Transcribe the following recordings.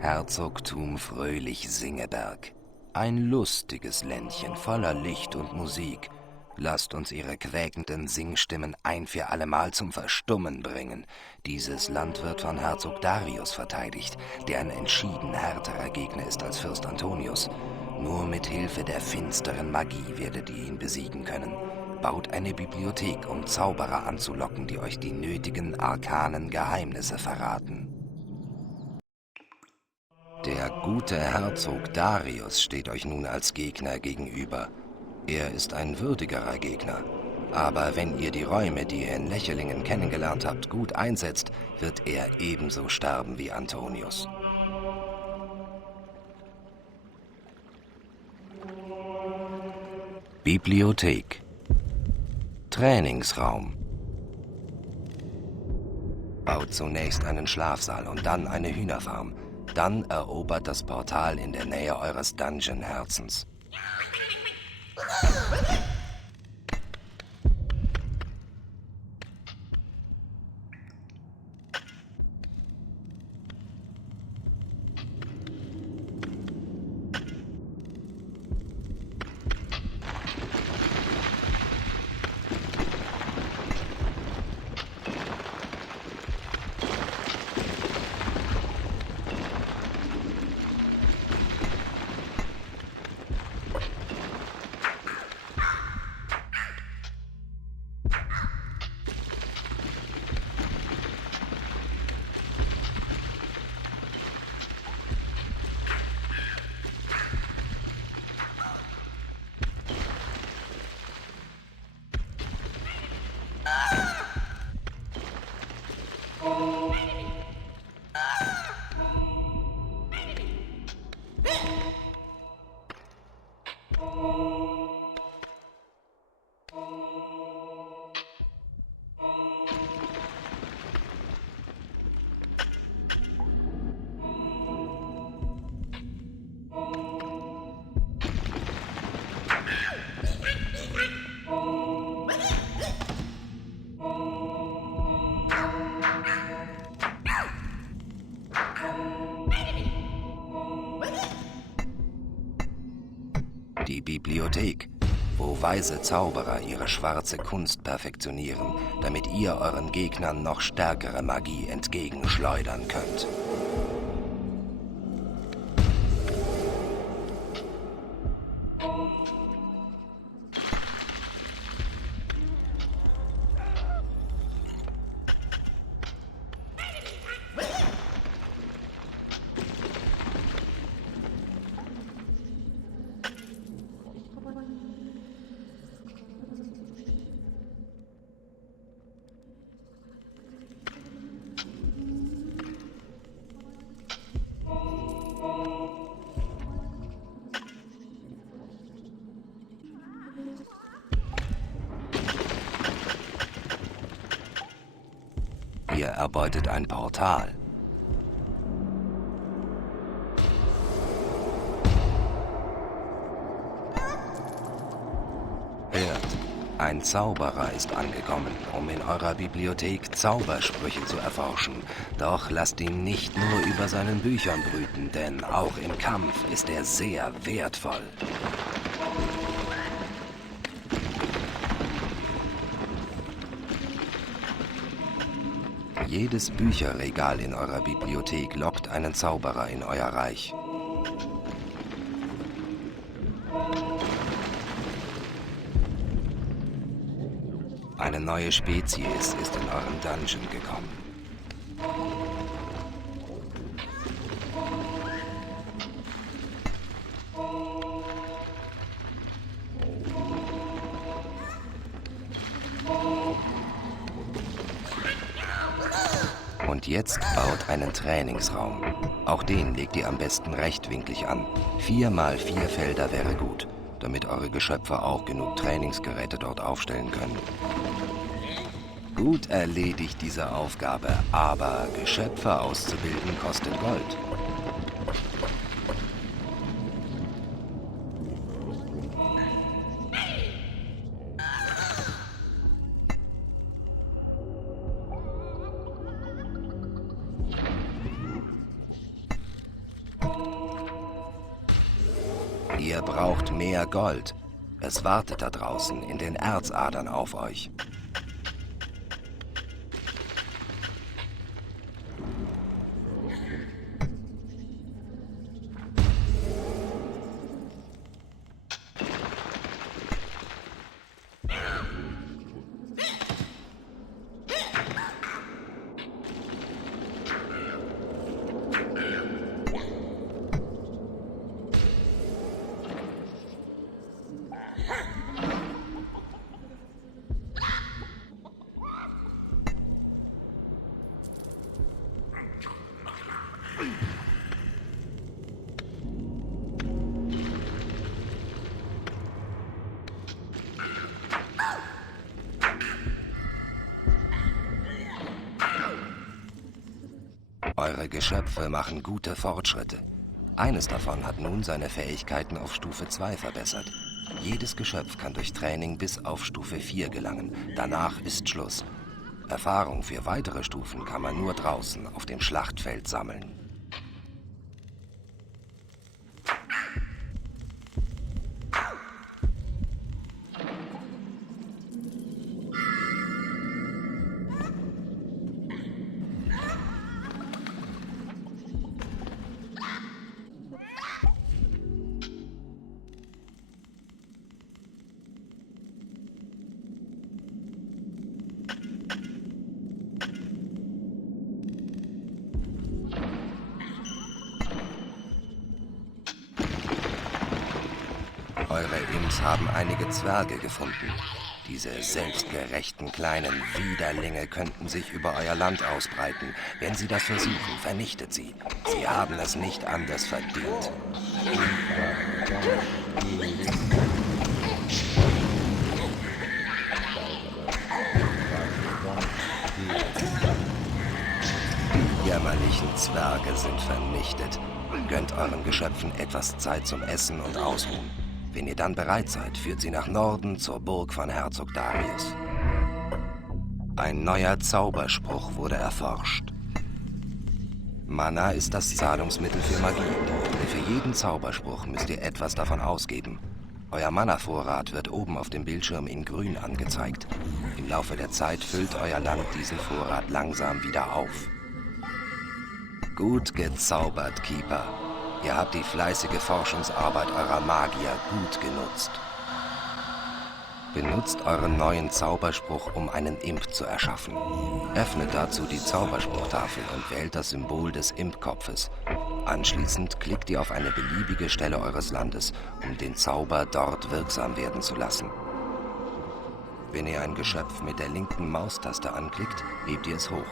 Herzogtum Fröhlich-Singeberg. Ein lustiges Ländchen voller Licht und Musik. Lasst uns ihre quäkenden Singstimmen ein für allemal zum Verstummen bringen. Dieses Land wird von Herzog Darius verteidigt, der ein entschieden härterer Gegner ist als Fürst Antonius. Nur mit Hilfe der finsteren Magie werdet ihr ihn besiegen können. Baut eine Bibliothek, um Zauberer anzulocken, die euch die nötigen arkanen Geheimnisse verraten. Der gute Herzog Darius steht euch nun als Gegner gegenüber. Er ist ein würdigerer Gegner. Aber wenn ihr die Räume, die ihr in Lächelingen kennengelernt habt, gut einsetzt, wird er ebenso sterben wie Antonius. Bibliothek. Trainingsraum. Baut zunächst einen Schlafsaal und dann eine Hühnerfarm. Dann erobert das Portal in der Nähe eures Dungeon-Herzens. Die Bibliothek, wo weise Zauberer ihre schwarze Kunst perfektionieren, damit ihr euren Gegnern noch stärkere Magie entgegenschleudern könnt. Ihr erbeutet ein Portal. Hört, ein Zauberer ist angekommen, um in eurer Bibliothek Zaubersprüche zu erforschen. Doch lasst ihn nicht nur über seinen Büchern brüten, denn auch im Kampf ist er sehr wertvoll. Jedes Bücherregal in eurer Bibliothek lockt einen Zauberer in euer Reich. Eine neue Spezies ist in euren Dungeon gekommen. Und jetzt baut einen Trainingsraum. Auch den legt ihr am besten rechtwinklig an. 4 mal 4 Felder wäre gut, damit eure Geschöpfe auch genug Trainingsgeräte dort aufstellen können. Gut erledigt diese Aufgabe, aber Geschöpfe auszubilden kostet Gold. Ihr braucht mehr Gold. Es wartet da draußen in den Erzadern auf euch. Eure Geschöpfe machen gute Fortschritte. Eines davon hat nun seine Fähigkeiten auf Stufe 2 verbessert. Jedes Geschöpf kann durch Training bis auf Stufe 4 gelangen. Danach ist Schluss. Erfahrung für weitere Stufen kann man nur draußen auf dem Schlachtfeld sammeln. Eure Imps haben einige Zwerge gefunden. Diese selbstgerechten kleinen Widerlinge könnten sich über euer Land ausbreiten. Wenn sie das versuchen, vernichtet sie. Sie haben es nicht anders verdient. Die jämmerlichen Zwerge sind vernichtet. Gönnt euren Geschöpfen etwas Zeit zum Essen und Ausruhen. Wenn ihr dann bereit seid, führt sie nach Norden zur Burg von Herzog Darius. Ein neuer Zauberspruch wurde erforscht. Mana ist das Zahlungsmittel für Magie. Für jeden Zauberspruch müsst ihr etwas davon ausgeben. Euer Mana-Vorrat wird oben auf dem Bildschirm in grün angezeigt. Im Laufe der Zeit füllt euer Land diesen Vorrat langsam wieder auf. Gut gezaubert, Keeper. Ihr habt die fleißige Forschungsarbeit eurer Magier gut genutzt. Benutzt euren neuen Zauberspruch, um einen Imp zu erschaffen. Öffnet dazu die Zauberspruchtafel und wählt das Symbol des Imp-Kopfes. Anschließend klickt ihr auf eine beliebige Stelle eures Landes, um den Zauber dort wirksam werden zu lassen. Wenn ihr ein Geschöpf mit der linken Maustaste anklickt, hebt ihr es hoch.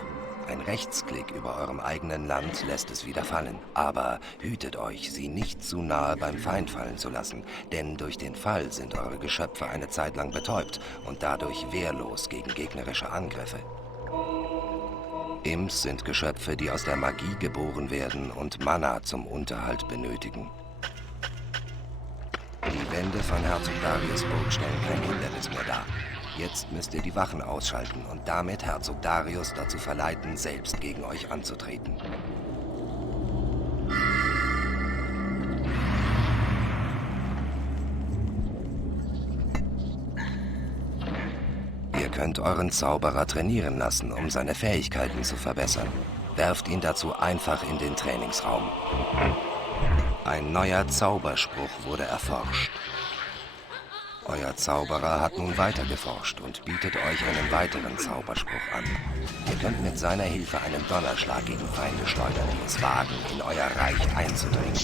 Ein Rechtsklick über eurem eigenen Land lässt es wieder fallen. Aber hütet euch, sie nicht zu nahe beim Feind fallen zu lassen, denn durch den Fall sind eure Geschöpfe eine Zeit lang betäubt und dadurch wehrlos gegen gegnerische Angriffe. Imps sind Geschöpfe, die aus der Magie geboren werden und Mana zum Unterhalt benötigen. Die Wände von Herzog Darius Burg stellen kein Hindernis mehr dar. Jetzt müsst ihr die Wachen ausschalten und damit Herzog Darius dazu verleiten, selbst gegen euch anzutreten. Ihr könnt euren Zauberer trainieren lassen, um seine Fähigkeiten zu verbessern. Werft ihn dazu einfach in den Trainingsraum. Ein neuer Zauberspruch wurde erforscht. Euer Zauberer hat nun weiter geforscht und bietet euch einen weiteren Zauberspruch an. Ihr könnt mit seiner Hilfe einen Donnerschlag gegen Feinde steuern, die es wagen, in euer Reich einzudringen.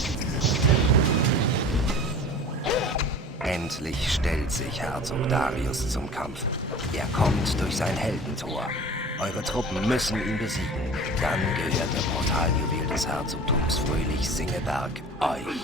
Endlich stellt sich Herzog Darius zum Kampf. Er kommt durch sein Heldentor. Eure Truppen müssen ihn besiegen. Dann gehört der Portaljuwel des Herzogtums Fröhlich-Singeberg euch.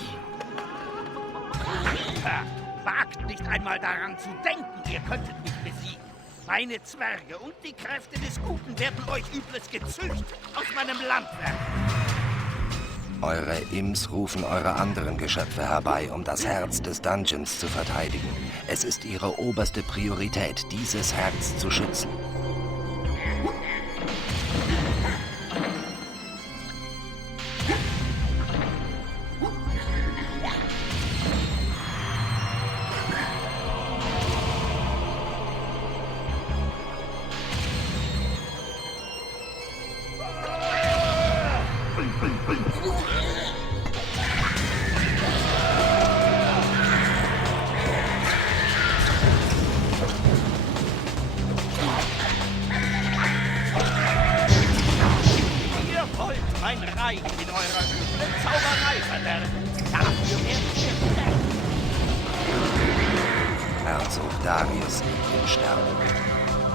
Wagt nicht einmal daran zu denken, ihr könntet mich besiegen. Meine Zwerge und die Kräfte des Guten werden euch übles Gezücht aus meinem Land werfen. Eure Imps rufen eure anderen Geschöpfe herbei, um das Herz des Dungeons zu verteidigen. Es ist ihre oberste Priorität, dieses Herz zu schützen. Ihr wollt mein Reich in eurer üblen Zauberei verderben. Dafür werdet ihr sterben. Herzog Darius liegt im Sterben.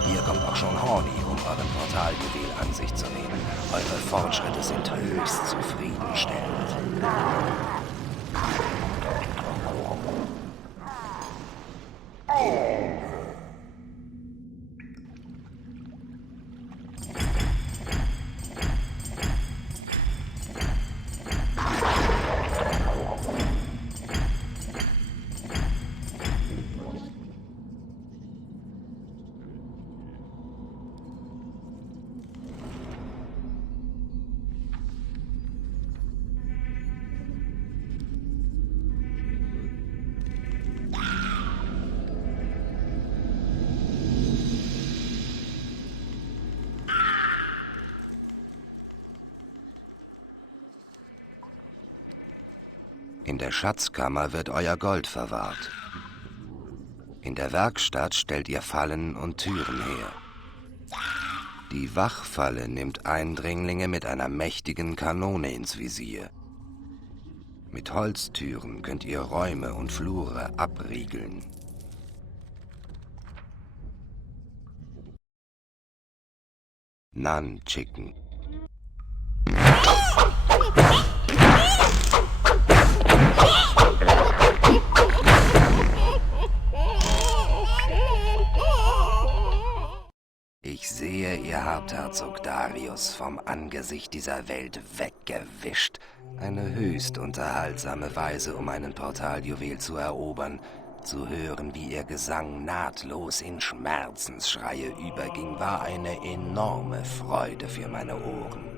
Hier kommt auch schon Horny, um euren Portaljuwel an sich zu nehmen. Eure Fortschritte sind höchst zufriedenstellend. In der Schatzkammer wird euer Gold verwahrt. In der Werkstatt stellt ihr Fallen und Türen her. Die Wachfalle nimmt Eindringlinge mit einer mächtigen Kanone ins Visier. Mit Holztüren könnt ihr Räume und Flure abriegeln. Nan-Chicken. Ich sehe, ihr habt Herzog Darius vom Angesicht dieser Welt weggewischt. Eine höchst unterhaltsame Weise, um einen Portaljuwel zu erobern. Zu hören, wie ihr Gesang nahtlos in Schmerzensschreie überging, war eine enorme Freude für meine Ohren.